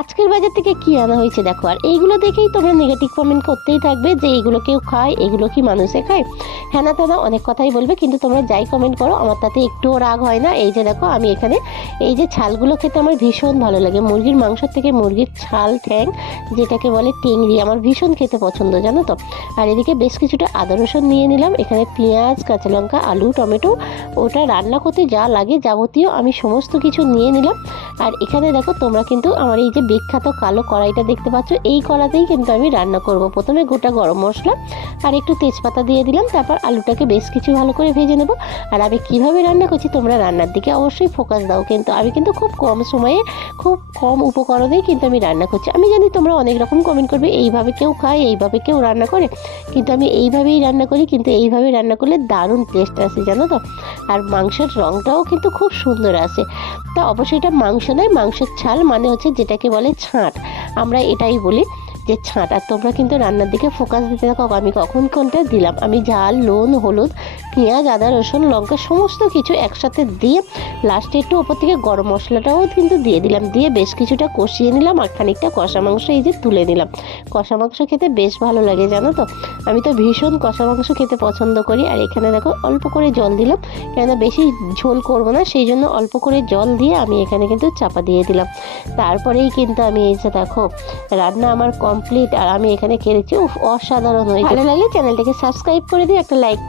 আজকের বাজার থেকে কি আনা হয়েছে দেখো। আর এইগুলো দেখেই তোমরা নেগেটিভ কমেন্ট করতেই থাকবে যে এইগুলো কেউ খায়, এগুলো কি মানুষে খায়, হ্যানা তেনা অনেক কথাই বলবে, কিন্তু তোমরা যাই কমেন্ট করো আমার তাতে একটুও রাগ হয় না। এই যে দেখো আমি এখানে এই যে ছালগুলো খেতে আমার ভীষণ ভালো লাগে, মুরগির মাংস থেকে মুরগির ছাল, ঠ্যাং, যেটাকে বলে টেংরি, আমার ভীষণ খেতে পছন্দ জানো তো। আর এদিকে বেশ কিছুটা আদা রসুন নিয়ে নিলাম, এখানে পেঁয়াজ, কাঁচা লঙ্কা, আলু, টমেটো, ওটা রান্না করতে যা লাগে যাবতীয় আমি সমস্ত কিছু নিয়ে নিলাম। আর এখানে দেখো তোমরা কিন্তু আমার এই যে বিখ্যাত কালো কড়াইটা দেখতে পাচ্ছ, এই কড়াতেই কিন্তু আমি রান্না করব। প্রথমে গোটা গরম মশলা আর একটু তেজপাতা দিয়ে দিলাম, তারপর আলুটাকে বেশ কিছু ভালো করে ভেজে নেব। আর আমি কিভাবে রান্না করছি তোমরা রান্নার দিকে অবশ্যই ফোকাস দাও, কিন্তু আমি কিন্তু খুব কম সময়ে খুব কম উপকরণেই কিন্তু আমি রান্না করছি। আমি জানি তোমরা অনেক রকম কমেন্ট করবে এইভাবে কেউ খায়, এইভাবে কেউ রান্না করে, কিন্তু আমি এইভাবেই রান্না করি, কিন্তু এইভাবে রান্না করলে দারুণ টেস্ট আসে জানো তো। আর মাংসের রঙটাও কিন্তু খুব সুন্দর আসে। তা অবশ্যই এটা মাংস নয়, মাংসের ছাল, মানে হচ্ছে যেটাকে বলে ছাঁট, আমরা এটাই বলি যে ছাঁট। আর তোমরা কিন্তু রান্নার দিকে ফোকাস দিতে থাকো, আমি কখন কোনটা দিলাম। আমি ঝাল, নুন, হলুদ, পেঁয়াজ, আদা রসুন, লঙ্কা সমস্ত কিছু একসাথে দিয়ে লাস্টে একটু ওপর থেকে গরম মশলাটাও কিন্তু দিয়ে দিলাম, দিয়ে বেশ কিছুটা কষিয়ে নিলাম। আর খানিকটা কষা মাংস এই যে তুলে নিলাম। কষা মাংস খেতে বেশ ভালো লাগে জানো তো, আমি তো ভীষণ কষা মাংস খেতে পছন্দ করি। আর এখানে দেখো অল্প করে জল দিলাম, কেননা বেশি ঝোল করবো না, সেই জন্য অল্প করে জল দিয়ে আমি এখানে কিন্তু চাপা দিয়ে দিলাম। তারপরেই কিন্তু আমি এই যে দেখো রান্না আমার কমপ্লিট, আর আমি এখানে খেয়েছি। অসাধারণ হয়েছে। ভালো লাগলে চ্যানেলটাকে সাবস্ক্রাইব করে দিই, একটা লাইক